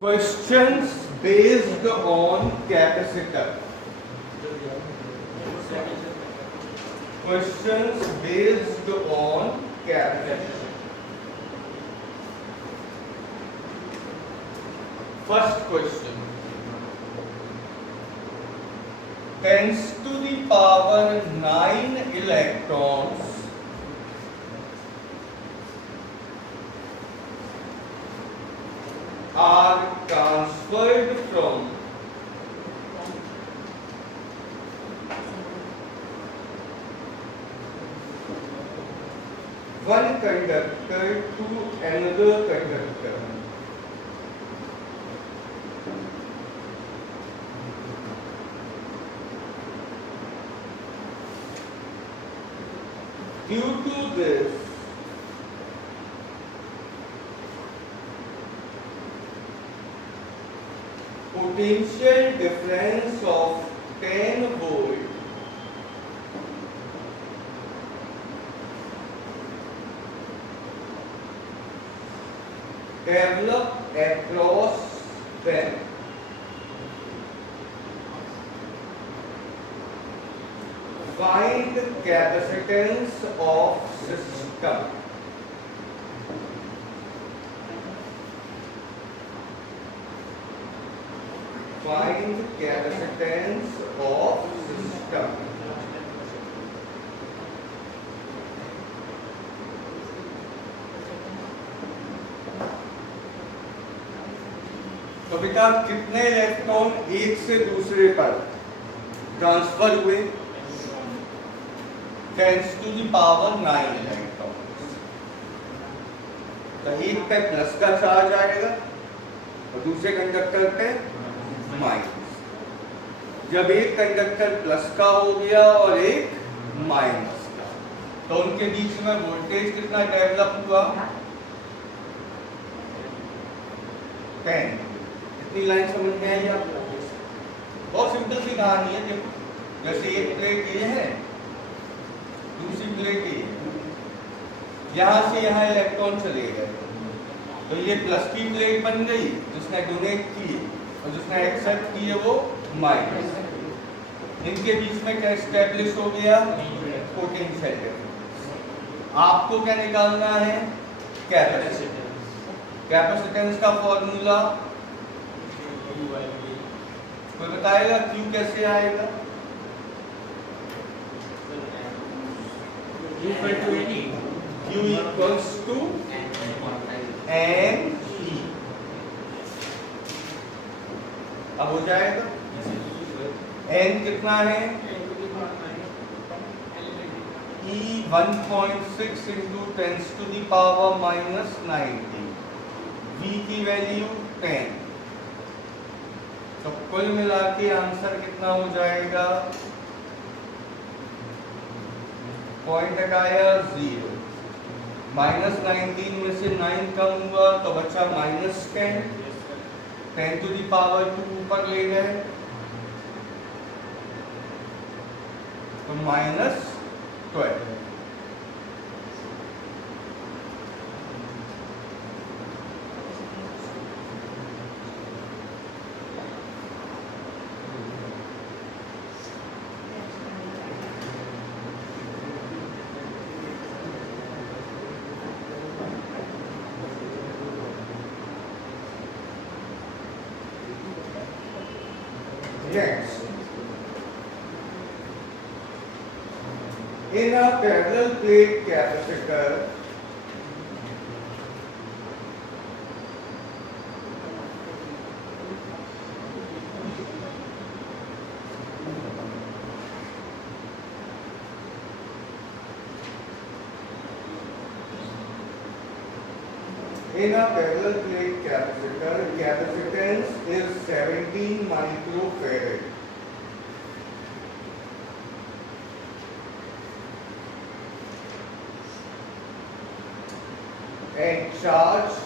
Questions based on capacitor. Questions based on capacitor. First question. 10 to the power 9 electrons are transferred from one conductor to another conductor. Due to this, potential difference of 10 volt develop across them. Find capacitance of system. Find capacitance of system. तो बेटा कितने electron एक से दूसरे पर transfer हुए? 10 to the power 9 electron. तो एक पे प्लस का चार्ज आएगा और दूसरे कंडक्टर पे माइनस। जब एक कंडक्टर प्लस का हो गया और एक माइनस का, तो उनके बीच में वोल्टेज कितना डेवलप हुआ? 10। इतनी लाइन समझ में आई आपको? बहुत सिंपल सी कहानी है। देखो, जैसे एक प्लेट ये है, दूसरी प्लेट ये है, यहां से यहां इलेक्ट्रॉन चले गए, तो ये प्लस की प्लेट बन गई जिसने डोनेट की, और जिसने एक्सेप्ट किए वो माइनस। इनके बीच में क्या एस्टेब्लिश हो गया? Potential difference. आपको क्या निकालना है? कैपेसिटेंस। कैपेसिटेंस का फॉर्मूला कोई बताएगा? क्यू कैसे आएगा? Q equals to N E। अब हो जाएगा। N कितना है? E 1.6 into 10 to the power minus 90। V की वैल्यू 10। तो कुल मिला के आंसर कितना हो जाएगा? पॉइंट हटाया 0, माइनस 19 में से 9 कम हुआ तो बचा माइनस 10। 10 to the power 2 ऊपर ले गए तो minus 12। Next, in a parallel plate capacitor, capacitance is 17 microfarad. And charge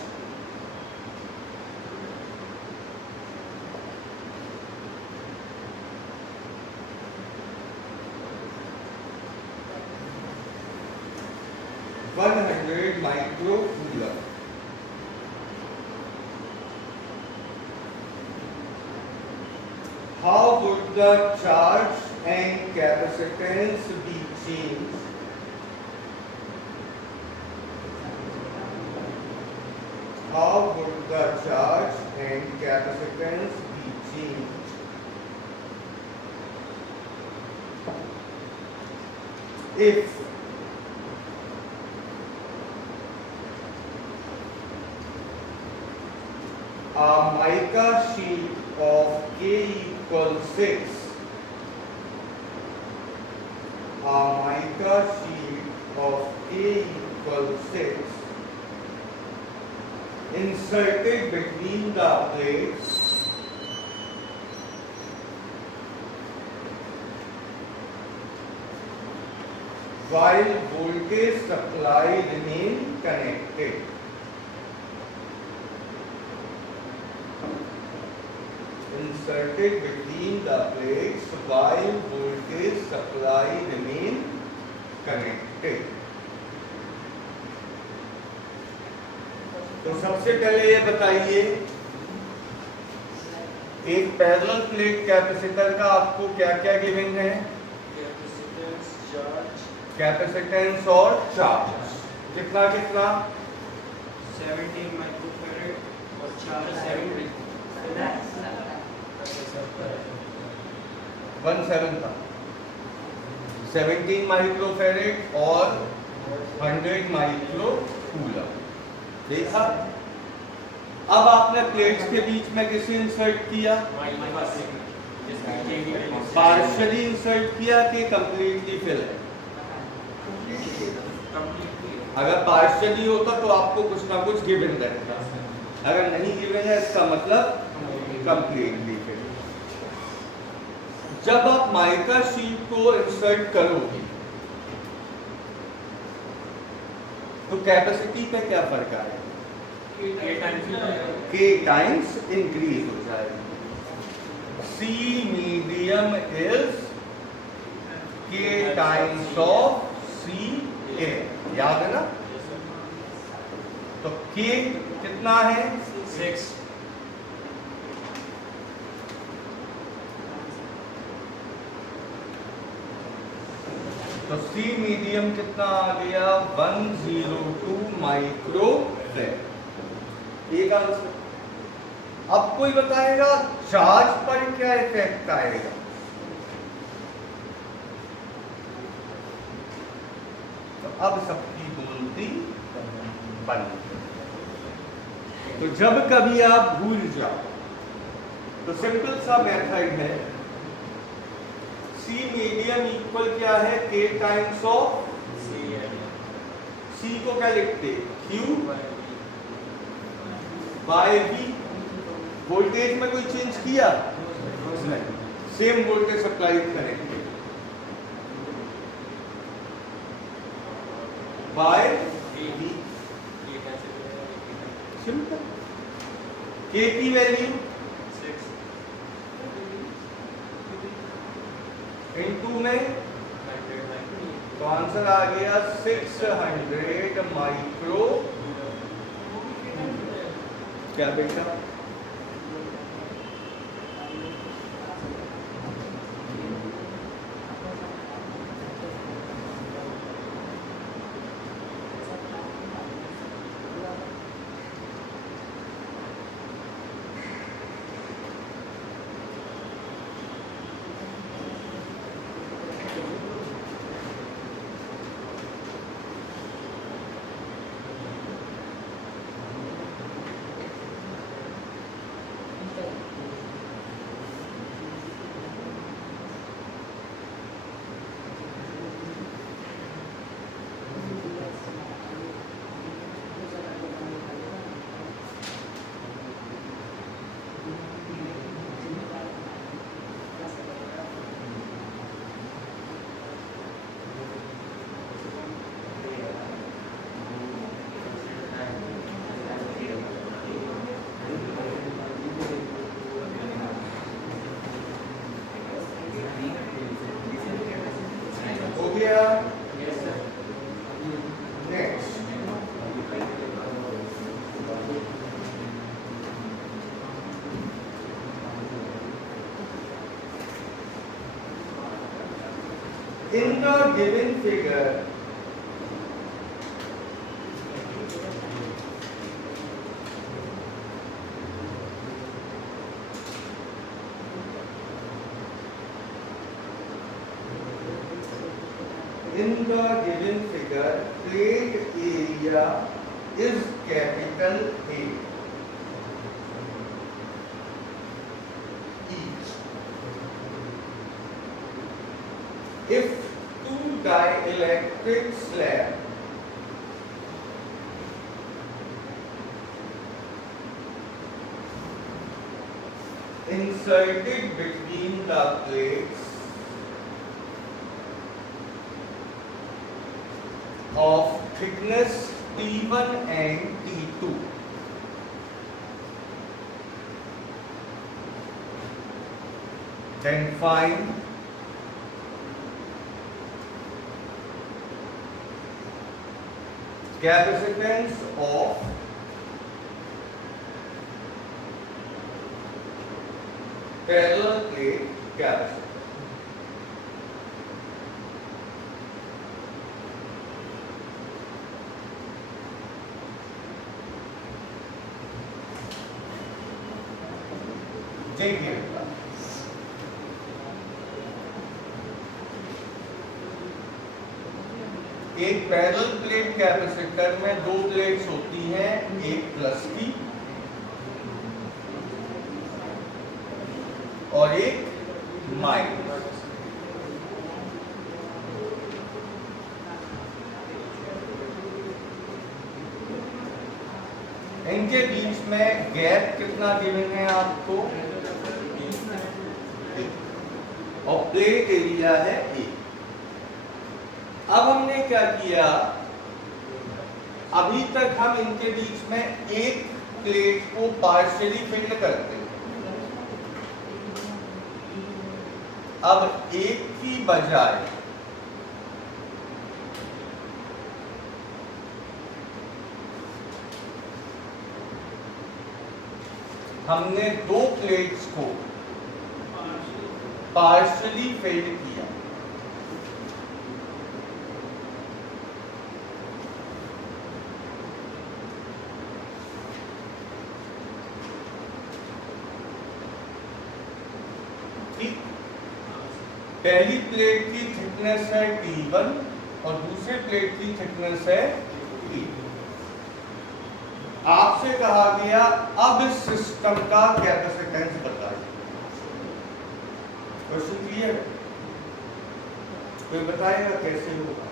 $100 microcoulomb. How would the charge and capacitance be changed how would the charge and capacitance be changed if a mica sheet of K equals 6, a mica sheet of K equals 6 inserted between the plates while voltage supply remain connected. Inserted between the plates while voltage supply remain connected. तो सबसे पहले ये बताइए एक parallel plate capacitor का आपको क्या क्या गिवन है? कैपेसिटेंस, चार्ज, कैपेसिटेंस और चार्ज कितना कितना 17 माइक्रोफैरड और चार्ज 17 था 17 माइक्रोफैरड और 100 माइक्रो कूलम। देखा? अब आपने प्लेट्स के बीच में किसे इंसर्ट किया? पार्शियली इंसर्ट किया कि कंप्लीटली फिल है? अगर पार्शियली होता तो आपको कुछ ना कुछ गिवन रहता, अगर नहीं गिवन है इसका मतलब कंप्लीटली फिल। जब आप माइका शीट को इंसर्ट करोगे तो कैपेसिटी पे क्या फर्क आएगा? K टाइम्स इंक्रीज हो जाएगा। C medium is K times of C A, याद है ना? तो K कितना है? 6। तो C मीडियम कितना आ गया? 102 माइक्रोफैरड। एक आंसर। अब कोई बताएगा चार्ज पर क्या इफेक्ट आएगा? तो अब सबकी बोलती बंद। तो जब कभी आप भूल जाओ तो सिंपल सा मेथड है, C मीडियम इक्वल क्या है? K टाइम्स ऑफ C को क्या लिखते? Q by V। वोल्टेज में कोई चेंज किया? नहीं, सेम वोल्टेज सप्लाई करेंगे बाय V। सिंपल। K की वैल्यू 6 इनटू में तो आंसर आ गया 600 माइक्रो। क्या बेटा? In the given figure, plate area is capital A. Each. If two dielectric slabs inserted between the plates of thickness T1 and T2 then find capacitance of parallel plate capacitor. देखिए एक parallel plate capacitor में दो plates होती हैं, एक plus की और एक माइनस। इनके बीच में गैप कितना गिवन है आपको, और प्लेट एरिया है ए। अब हमने क्या किया, अभी तक हम इनके बीच में एक प्लेट को पार्शियली फिल्ड करते हैं, अब एक की बजाय हमने दो प्लेट्स को पार्शियली फिल्ड किया। ठीक, पहली प्लेट की थिकनेस है T1 और दूसरी प्लेट की थिकनेस है T। आपसे कहा गया अब इस सिस्टम का कैपेसिटेंस बताइए। Question clear? कोई बताएगा कैसे होगा?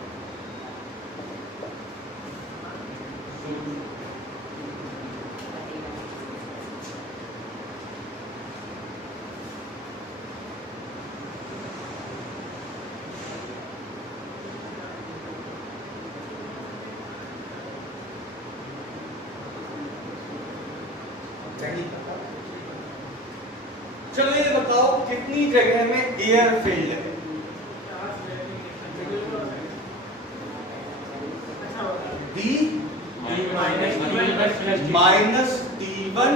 चलो ये बताओ कितनी जगह में एयर फील्ड है? D minus T1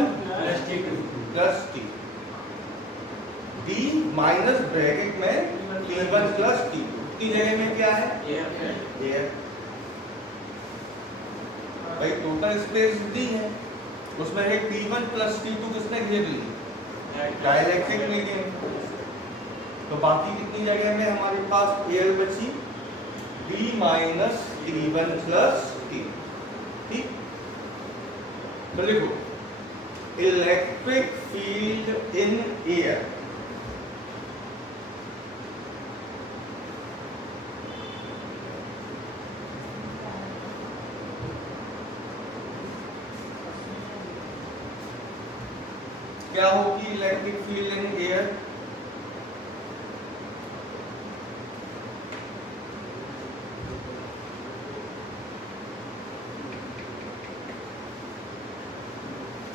plus T, D minus bracket में T1 प्लस T2। कितनी जगह में क्या है? एयर। भाई टोटल स्पेस डी है, उसमें है T1 प्लस T2 किसने घेर ली? Dielectric medium. तो बाकी कितनी जगह में हमारे पास एयर बची? D minus T1 plus T। ठीक, तो लिखो इलेक्ट्रिक फील्ड इन एयर क्या होगी? इलेक्ट्रिक फील्ड इन एयर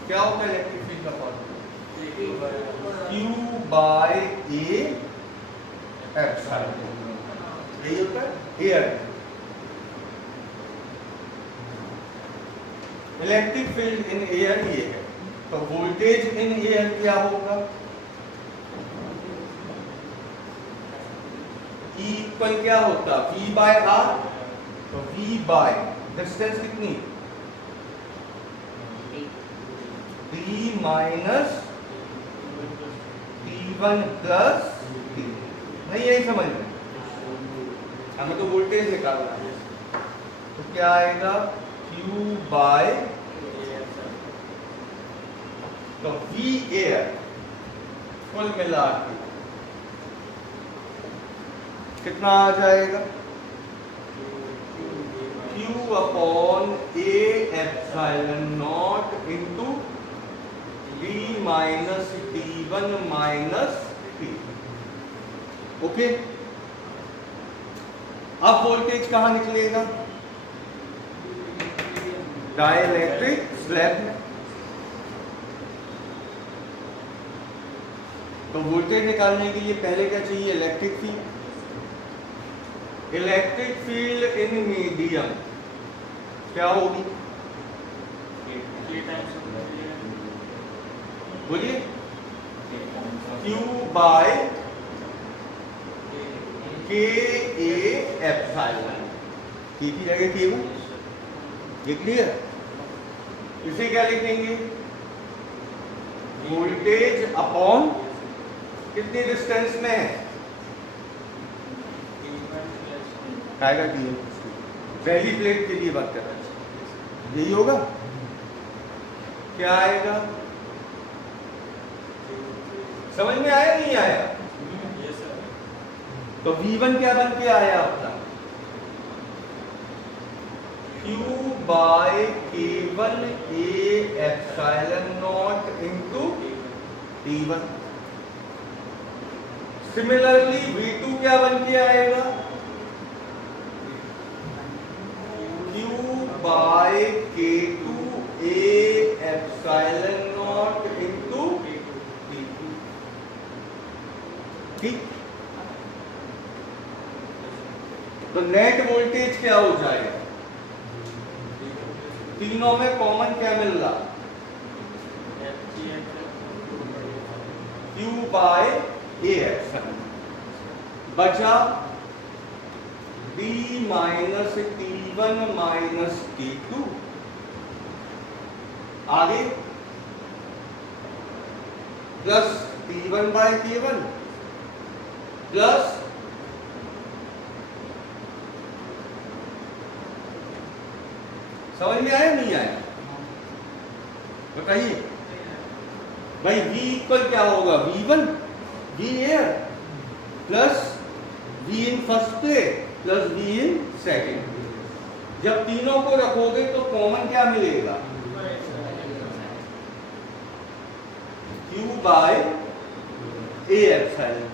क्या होगा? इलेक्ट्रिक फील्ड का formula Q by A epsilon, यही होता है air. Electric field in air ये है, तो वोल्टेज इन एयर क्या होगा? E इक्वल क्या होता V बाय R, तो V बाय डिस्टेंस कितनी D minus T1 plus T, नहीं यही समझ में, हमें तो वोल्टेज निकालना है, तो क्या आएगा Q बाय, तो V एयर कुल मिला के कितना आ जाएगा Q upon A epsilon not into D minus T1 minus T। Okay, अब वोल्टेज कहां निकलेगा डाइलेक्ट्रिक स्लैब में, तो वोल्टेज निकालने के लिए पहले क्या चाहिए electric field, electric field in medium क्या होगी बोलिए Q by K A epsilon, K की जगह K1, ये क्लियर, इसे क्या लिखेंगे वोल्टेज अपॉन कितनी डिस्टेंस में है, आएगा टी, पहली प्लेट के लिए बात कर रहा है, यही होगा, क्या आएगा समझ में आया नहीं आया, तो V1 क्या बन के आया अपना Q by K1 A epsilon not into T1, similarly V2 क्या बन के आएगा Q by K2 A epsilon not into T2, ठीक, तो नेट वोल्टेज क्या हो जाएगा, तीनों में कॉमन क्या मिल रहा Q बाय A एप्सिलॉन, बचा D minus T1 minus T2, आगे plus T1 by K1 plus समझ में आया नहीं आया बताइए भाई, V इक्वल क्या होगा V1 V air plus V in first plate plus V in second, जब तीनों को रखोगे तो कॉमन क्या मिलेगा Q बाय A एप्सिलॉन,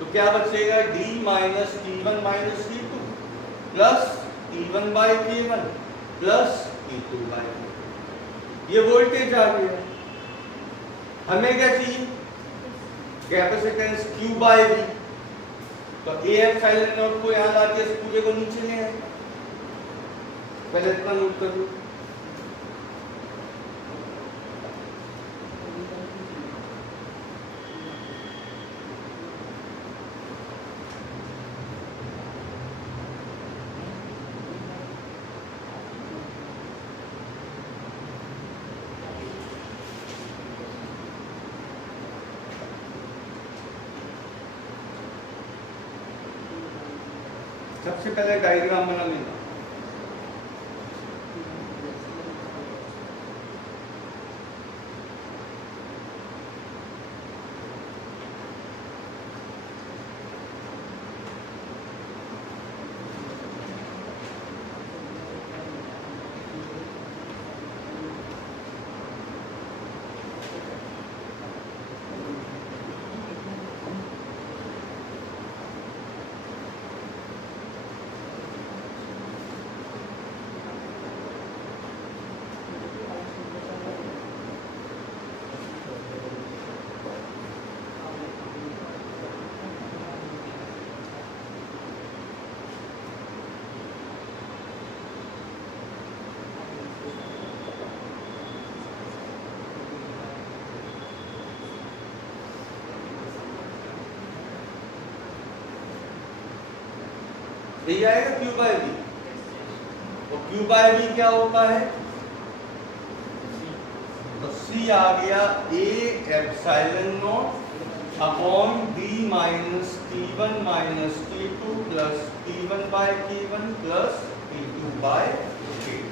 तो क्या बचेगा D minus T1 minus T2 plus T1 by K1 plus T2 by K, ये वोल्टेज आ गया, हमें क्या चाहिए कैपेसिटेंस Q बाय V, तो A एप्सिलॉन नॉट को यहां लाके इस पूरे को नीचे ले आए, पहले इतना नोट कर लो, सबसे पहले डायग्राम बना लेना, यही आएगा क्यू बाय वी। तो क्यू बाय वी क्या होता है? तो सी आ गया A epsilon not upon B minus T1 minus T2 plus T1 by K1 plus T2 by K2।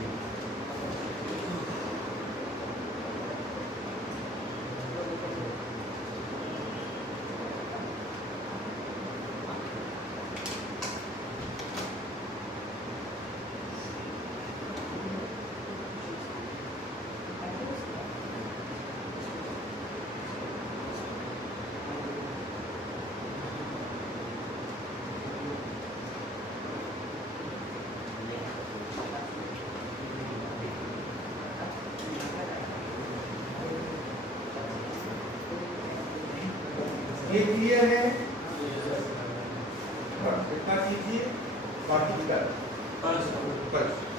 ये क्लियर है? कितना कीजिए बाकी का बस। बस